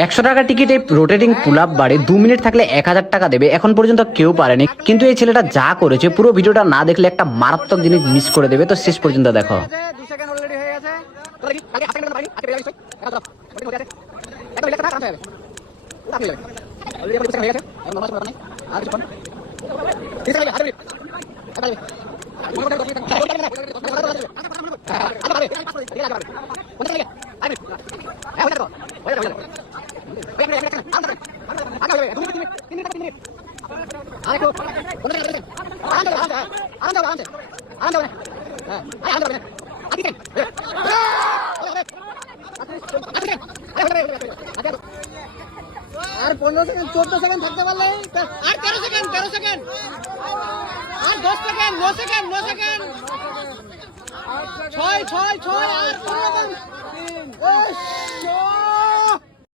100 টাকা টিকিটে rotating pull up বারে 2 মিনিট থাকলে 1000 টাকা দেবে। এখন পর্যন্ত কেউ পারেনি, কিন্তু এই ছেলেটা যা করেছে পুরো ভিডিওটা না দেখলে একটা মারাত্মক জিনিস মিস করে দেবে। তো শেষ পর্যন্ত দেখো। আর 15 সেকেন্ড 14 সেকেন্ড থাকতে পারলে আর 13 সেকেন্ড 13 সেকেন্ড আর 10 সেকেন্ড 9 সেকেন্ড 9 সেকেন্ড 6 6 6 আর 15 সেকেন্ড